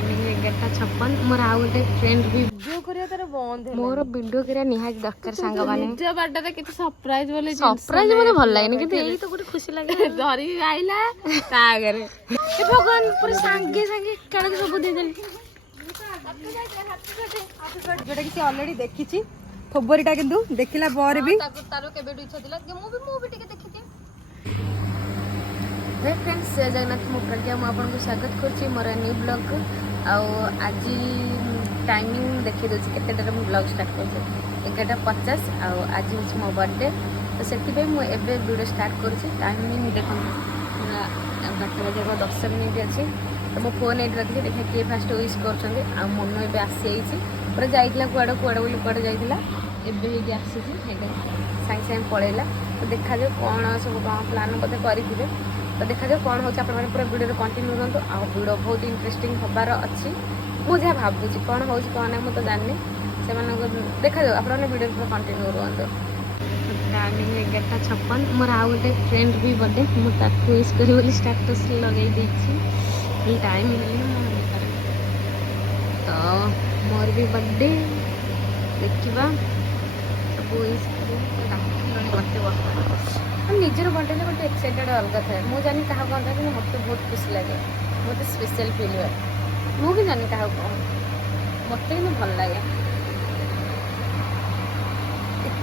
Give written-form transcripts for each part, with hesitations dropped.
Timing 11:56 मोर आउ गोटे friend भी वीडियो करिया तार बंद है मोर वीडियो करिया निहाती दरकार सांग माने निज बर्थडे केते सरप्राइज बोले सरप्राइज मते भल लागेनी किंतु एई तो गोटे खुशी लागे धरी आइला ता आगरे ए भगवान पूरा सांगे सांगे काढ सब दे देली जोटा कि ऑलरेडी देखिछि फेब्रुआरीटा किंतु देखिला पर भी तारो केबे इच्छा दिला कि मु भी टिके देखिते हे फ्रेंड्स जगन्नाथ मु प्रज्ञा मु आपन को स्वागत करछि मोर न्यू ब्लॉग को आज टाइमिंग देखि दोछि केतेटा मु ब्लॉग स्टार्ट करछि 11:50 आज होछि मो बर्थडे तो सेति पे मु एबे वीडियो स्टार्ट करछि टाइमिंग देखो 11:10 मिनिट अछि तो मो फोन एट रखि देखा के फास्ट विश करछन्ते आ मन एबे आसी आइछि पूरा जाइतला कुआडो बोली कुआडो जाइतला एबे हेगे आसीछि हेगे साइ साइ पळेला तो देखा जो कोन सब कोन प्लान बते करिथिबे तो देखा जाओ कौन हो पूरा वीडियो कंटिन्यू रुहतु आ वीडियो बहुत इंटरेस्टिंग हबार अच्छी मुझे भावुँ कौन हो कौन ना मुझे जानी से देखा जाओ आप वीडियो पूरा कंटिन्यू रुहतु टाइमिंग 11:56 मोर आउ गोटे फ्रेंड भी बर्थडे मुझे विश करी स्टाटस लगे टाइम तो मोर भी बर्थडे देखा सब विश करते निजर बर्थडे गोटे एक्साइटेड अलग थाए मुझे जानी क्या कौन था कि मत बहुत खुशी लगे मत स्पेशल फिल हुए मुझे जानी क्या कौन मत कि भल लगे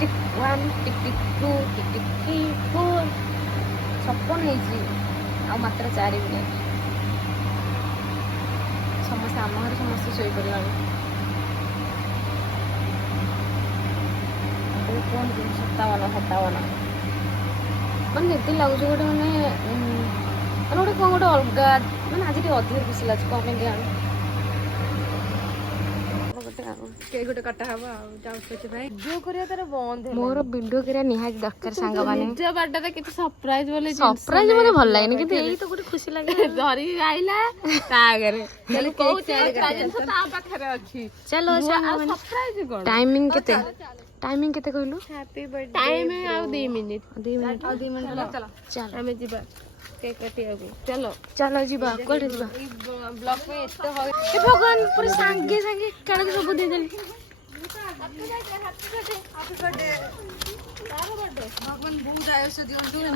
टिक 1 टिक 2 टिक 3 4 56 आ मात्र 4 मिनट समस्त आम घर समस्त शोई पड़ा कौन 57 मैं निदि लगुच गोटे मैंने गोटे कौन गोटे अलग मैंने आज अधिक खुशी लगे कौन गोटे कटा हवा वीडियो करिया तार बंद है मोर वीडियो करिया निहाती दरकार सांग माने निज बर्थडे केते सरप्राइज बोले सरप्राइज मते भल लागेनी किंतु एई तो गोटे खुशी लागे धरी आइला ता आगरे चलो केक चैड कर ता पाखरे अछि चलो सरप्राइज कोन टाइमिंग केते कहलु हैप्पी बर्थडे टाइम आ 2 मिनिट चलो चल हमें जीवा केक काटिया चलो चलो जीवा कोठे जीवा ब्लॉक में एते हो ए भगवान पूरा सांगे सांगे काढ सब दे देली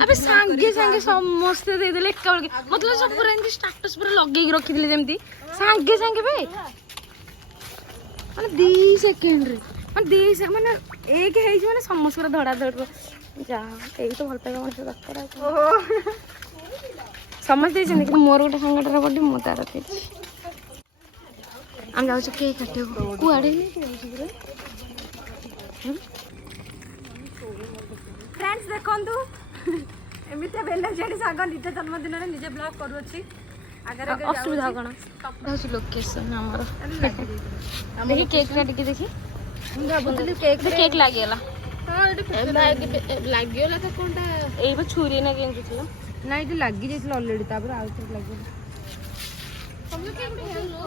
अबे सांगे सांगे समस्त दे देले एक मतलब सब पूरा इनकी स्टेटस पूरा लगे रखी दिले जेमती सांगे सांगे बे माने 2 सेकंड रे माने एक है माने समस्त पूरा धड़ा धड़ जा एई तो भल पाए मन दरकार समझ दे कि मोर गोटे संगठन बर्थडे मो तार हम जाऊ केक काटे कुआड़े फ्रेंड्स देखंतु एमिते बेला जेडी साग निज जन्मदिन रे निजे ब्लॉग करू अछि अगर असुविधा कोन दाउछु लोकेशन हमर देखि केक काटी के देखि हम भाबुतली केक लागिला हां एटी लागियोला त कोनटा एई बा छुरी ना केन जुतला ना एटी लागी जेतल ऑलरेडी तापर आउ तक लागी हम लोग के हेलो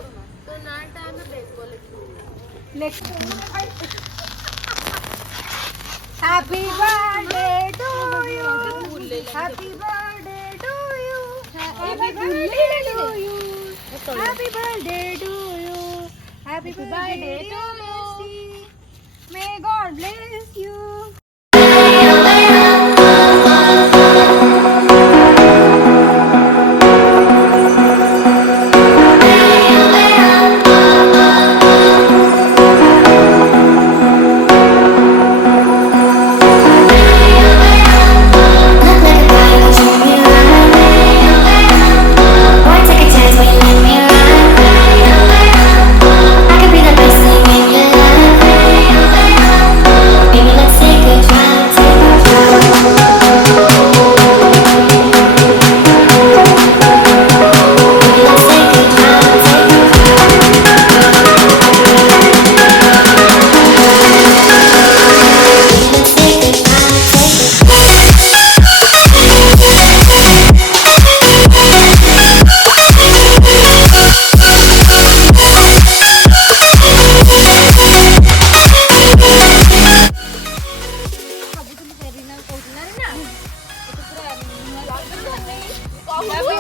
तो ना टाइम में baseball next happy birthday to you happy birthday to you happy birthday to you happy birthday to you happy birthday to you May God bless you.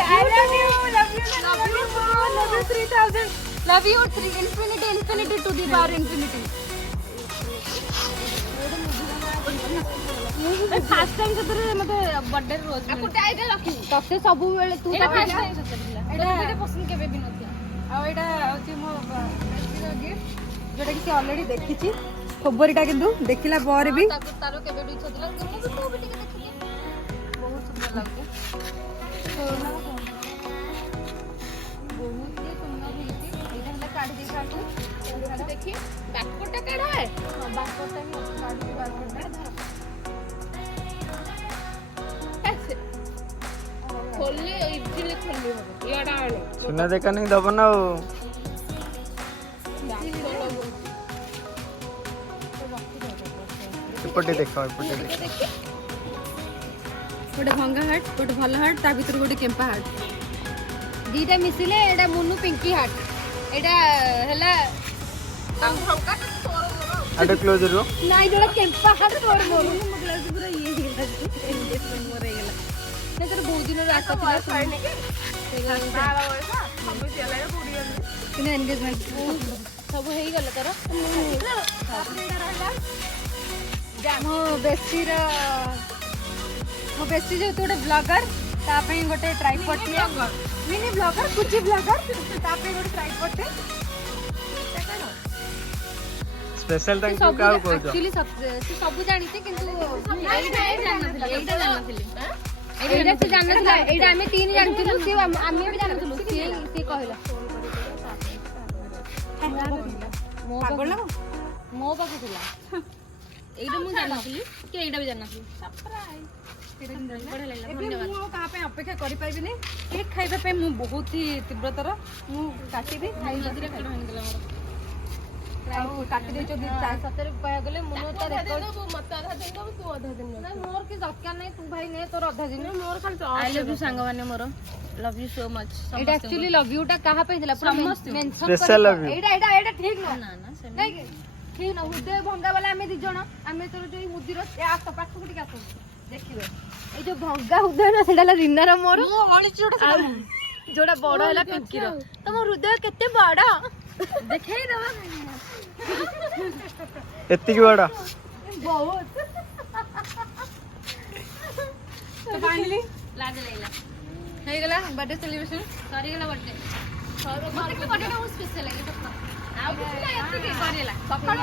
I love you. Love you. Love you. Love you. 3000. Love you 3 infinity infinity to the power infinity. Fast time सतरे मते birthday रोज आकुटा एटा रखी तसे सब बेले तू एटा fast time सतरे एटा पसंद केबे भी नथिया आ एटा होची मो बेस्टीर गिफ्ट जेटा कि ऑलरेडी देखिची खबरटा किंतु देखिला पर भी तारो केबे भी इच्छा दिला मु भी को भी टिके देखिली बहुत सुंदर लागो बहुत ही सुंदर हेती एटा हला काढ दे काढू देखिए बैककोटा काढा है बैककोटा ही काढ दे बैककोटा खोलले इजिली खोलले हो याडा आलो सुना देखा नहीं दब ना हो एपटे देखो गोटे भंगा हार्ट गोटे भल हार्ट ता भीतर गोटे केम्पा हार्ट दीटा मिसिले एटा मुन्नु पिंकी हार्ट एटा हला भंगा तो तोर आटे क्लोज रो नाइ जोड़ा केम्पा हार्ट तोर मोर मतलब पूरा ये गेला एंगेजमेंट मोर गेला ना तर बहुत दिन रात था फाइने के बाबा वैसा सब चला रे बुडी गली किने एंगेजमेंट सब हेई गला तर मो बेस्टी जो तोटे ब्लॉगर ता पे गोटे ट्राइपॉड मिनी ब्लॉगर कुछ ब्लॉगर ता पे गोटे ट्राइपॉड टे स्पेशल थैंक यू का को एक्चुअली सब जानिते किंतु एइटा जाननथिली एइटा से जाननथिला एइटा हमें तीन जानथिलु से आमे भी जाननथिलु से कहला मो पागल ना मो पाके थिला एइटा मु जाननथिली के एइटा भी जाननथिली सरप्राइज अपेक्षा कर पारिबिनी केक खाइबा पे मु बहुत ही तीव्रतर मु काटी दे खाइ नदिरे खाइ भांग देला मोर काटी दे जो 7 रुपया गले मुनो त रेकॉर्ड मत आधा दिन दो तू आधा दिन ना मोर की दरकार नहीं तू भाई ने तोर आधा दिन मोर खाली आई लव यू संग माने more love you so much Etah actually love you टा कहा पे दिला पूरा मेंशन स्पेशल लव यू एटा ठीक न ना नहीं ठीक न हृदय भंगा वाला हमें दी जण हमें तोर जो मुदिर आ तो पाछू टिक आसो देखिबे ए जो भंगा हृदय ना सेडाला रिनार मोर मो अळी जोडा जोडा बड़ होला पिंकी रो तो मो हृदय केते बड़ा देखाई दबा एत्ती की बड़ा बहुत तो फाइनली लाज लेला हे गेला बर्थडे सेलिब्रेशन सरी गेला बर्थडे सरो बर्थडे ना स्पेशल लागे तो आ कुछ ना एत्ती के करेला सकाळ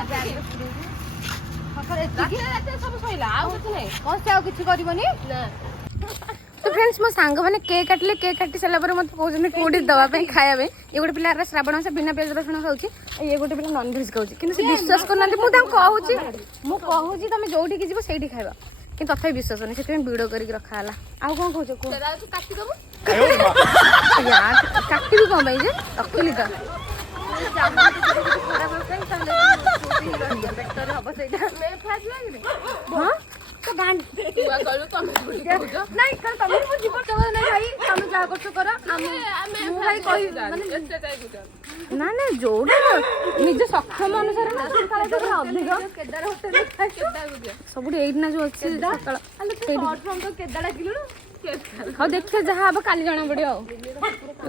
सब सइला आ कुछ नहीं कौन से आ कुछ करबनी ना तो फ्रेंड्स मो सांग माने केक काटी सारा पर मत कहउछन कोडी दवा पे खाया बे ये गोटे पिला श्रावण से बिना प्याज रसुण खाउची ये गोटे पिला नॉन वेज खाउची किंतु से विश्वास करना मु तां कहउची तमे जोठी की जीव सेठी खाइबा कि तथापि विश्वास नहीं से वीडियो करके रखा हला आ कोन कहउछ को काटी दबो यार काटी भी कोन भाई जे तकली दा हां तो गांड तुआ करू तुम नहीं कर तुम मु जीवन तो नहीं भाई तुम जा करछ कर हम भाई कहि ना ना जोड़ा निज सक्षम अनुसार ना काले तो अधिक केदार होटल सब एइना जो अछि सकाळ फ्रॉम तो केदार किलो हां देखिए जहां अब काली जाना पड़ियो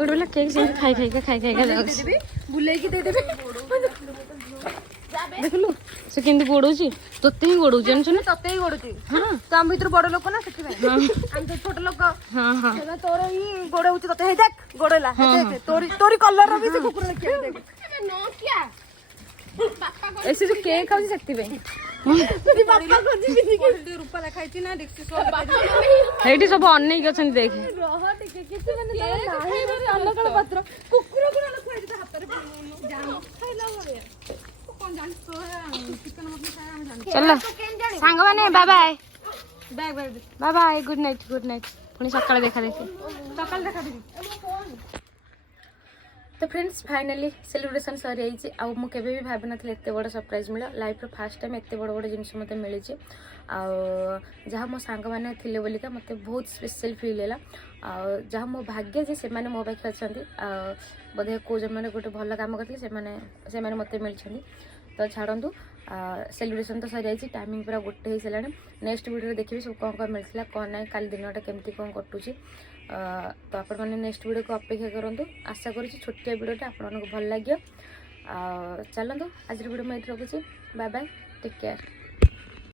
ओडला केक से खाई जाउ बुलाई की दे देबे देखलु से केंदी गोडौची तोते ही गोडौ जन सुन तोते ही गोडौची हां तो हम भीतर बड़ लोक ना सेठी भाई हम तो छोट लोक हां हां तोर ही गोडौची तोते हे देख गोडला हे तोरी कलर रो भी से कुकुर लखिया देख नो क्या पापा को ऐसे जो केक खाउची सकती भाई तोरी पापा को जी भी के रूपा लखाइची ना देखसी सो हेठी सब अन्नै गछन देख रह टिके किछ माने अलग अलग पत्र कुकुर को लखाइची तो हाथ रे जान खाइला मोरे चलो सांग माने bye bye bye bye good night पुणी सकाळ देखा देखी तो फ्रेंड्स फाइनली सेलिब्रेशन सरी आइछि आ मु केबे भी भाबि नथले एते बड़ सरप्राइज मिला लाइफ रो फर्स्ट टाइम एते बड़ बड़ जिनिस मते मिली छि आ जहाँ मो सांग माने थिले बोलिका मते बहुत स्पेशल फील हैला आ जहाँ मो भाग्य जे से माने मो पाखे अछंती बधे को जे माने गोटे भल काम करथि से माने मते मिल छथि तो छाड़ू सेलिब्रेशन तो सरी जाइए टाइमिंग पूरा गोटे हो सारे नेक्स्ट वीडियो देखिए सब कौन मिलता कौन ना काली दिनटा केमती कौन कटुची तो आपण मैंने नेक्स्ट वीडियो को अपेक्षा करूँ आशा करुँच छोटिया वीडियोटा आपको भल लगे चलतु आज वीडियो मैं ये रखुच्छी बाय बाय टेक केयर।